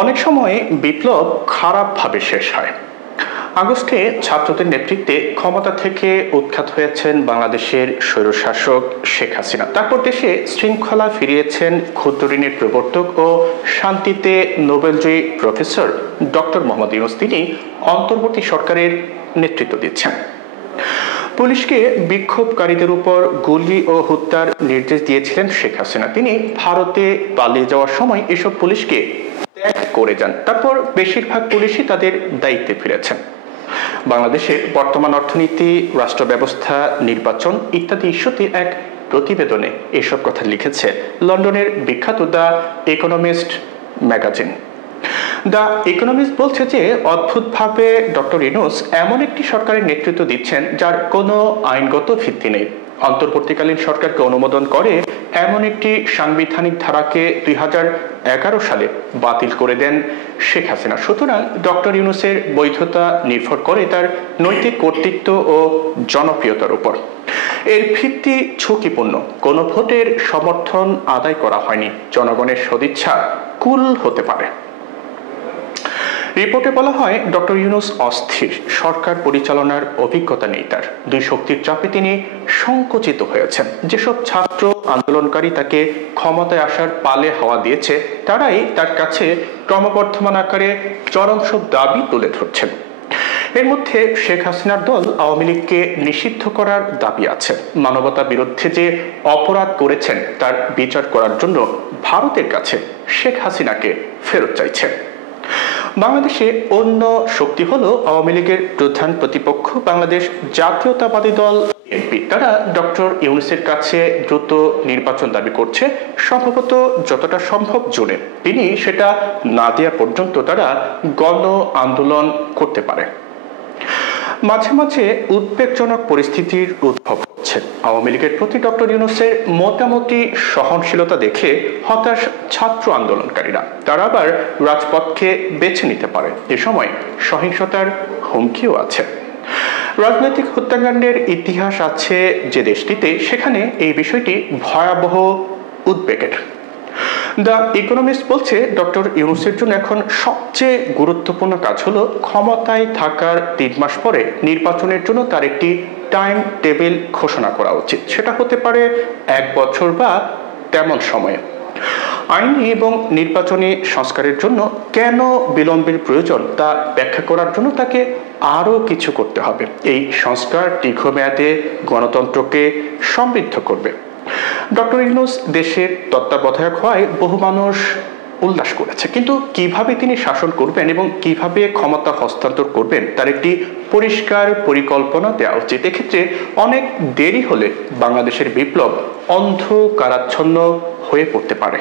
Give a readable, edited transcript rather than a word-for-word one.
অনেক সময় বিপ্লব খারাপভাবে শেষ হয়। আগস্টে ছাত্রদের নেতৃত্বে ক্ষমতা থেকে উৎখাত হয়েছেন বাংলাদেশের স্বৈরশাসক শেখ হাসিনা। তারপর দেশে শৃঙ্খলা ফিরিয়েছেন ক্ষুদ্র ঋণের প্রবর্তক ও শান্তিতে নোবেলজয়ী প্রফেসর ডক্টর মোহাম্মদ ইউনূস। তিনি অন্তর্বর্তী সরকারের নেতৃত্ব দিচ্ছেন। পুলিশকে বিক্ষোভকারীদের উপর গুলি ও হত্যার নির্দেশ দিয়েছিলেন শেখ হাসিনা। তিনি ভারতে পালিয়ে যাওয়ার সময় এসব পুলিশকে ত্যাগ করে যান। তারপর বেশিরভাগ পুলিশই তাদের দায়িত্বে ফিরেছেন। বাংলাদেশের বর্তমান অর্থনীতি, রাষ্ট্র ব্যবস্থা, নির্বাচন ইত্যাদি ইস্যুতে এক প্রতিবেদনে এসব কথা লিখেছে লন্ডনের বিখ্যাত the economist magazine. The economist বলছে যে অদ্ভুতভাবে ডক্টর ইউনূস এমন একটি সরকারের নেতৃত্ব দিচ্ছেন যার কোনো আইনগত ভিত্তি নেই। অন্তর্বর্তীকালীন সরকারকে অনুমোদন করে এমন একটি সাংবিধানিক ধারাকে 2011 সালে বাতিল করে দেন শেখ হাসিনা। সুতরাং ডক্টর ইউনূসের বৈধতা নির্ভর করে তার নৈতিক কর্তৃত্ব ও জনপ্রিয়তার উপর। এর ভিত্তি ঝুঁকিপূর্ণ। কোনো ভোটের সমর্থন আদায় করা হয়নি। জনগণের সদিচ্ছা কুল হতে পারে। রিপোর্টে বলা হয় ডক্টর ইউনূস অস্থির, সরকার পরিচালনার অভিজ্ঞতা নেই তার। দুই শক্তির চাপে তিনি সংকুচিত হয়েছেন। যেসব ছাত্র আন্দোলনকারী তাকে ক্ষমতায় আসার পালে হাওয়া দিয়েছে তারাই তার কাছে ক্রমবর্ধমান আকারে চরম সব দাবি তুলে ধরছেন। এর মধ্যে শেখ হাসিনার দল আওয়ামী লীগকে নিষিদ্ধ করার দাবি আছে। মানবতা বিরুদ্ধে যে অপরাধ করেছেন তার বিচার করার জন্য ভারতের কাছে শেখ হাসিনাকে ফেরত চাইছে। বাংলাদেশে অন্য শক্তি হলো আওয়ামী লীগের প্রধান প্রতিপক্ষ বাংলাদেশ জাতীয়তাবাদী দল বিএনপি। তারা ডক্টর ইউনূসের কাছে দ্রুত নির্বাচন দাবি করছে, সম্ভবত যতটা সম্ভব জুনে। তিনি সেটা না দেওয়া পর্যন্ত তারা গণ আন্দোলন করতে পারে। মাঝে মাঝে উদ্বেগজনক পরিস্থিতির উদ্ভব হচ্ছে। আওয়ামী লীগের প্রতি ডক্টর ইউনূসের মোটামুটি সহনশীলতা দেখে হতাশ ছাত্র আন্দোলনকারীরা। তারা আবার রাজপথকে বেছে নিতে পারে। এ সময় সহিংসতার হুমকিও আছে। রাজনৈতিক হত্যাকাণ্ডের ইতিহাস আছে যে দেশটিতে, সেখানে এই বিষয়টি ভয়াবহ উদ্বেগের। দ্য ইকোনমিস্ট বলছে ডক্টর ইউনূসের জন্য এখন সবচেয়ে গুরুত্বপূর্ণ কাজ হলো ক্ষমতায় থাকার 3 মাস পরে নির্বাচনের জন্য তার একটি টাইম টেবিল ঘোষণা করা উচিত। সেটা হতে পারে 1 বছর বা তেমন সময়ে। আইনি এবং নির্বাচনী সংস্কারের জন্য কেন বিলম্বের প্রয়োজন তা ব্যাখ্যা করার জন্য তাকে আরও কিছু করতে হবে। এই সংস্কার দীর্ঘমেয়াদে গণতন্ত্রকে সমৃদ্ধ করবে। ডক্টর ইউনূস দেশের তত্ত্বাবধায়ক হওয়ায় বহু মানুষ উল্লাস করেছে, কিন্তু কিভাবে তিনি শাসন করবেন এবং কিভাবে ক্ষমতা হস্তান্তর করবেন তার একটি পরিষ্কার পরিকল্পনা দেওয়া উচিত। এক্ষেত্রে অনেক দেরি হলে বাংলাদেশের বিপ্লব অন্ধকারাচ্ছন্ন হয়ে পড়তে পারে।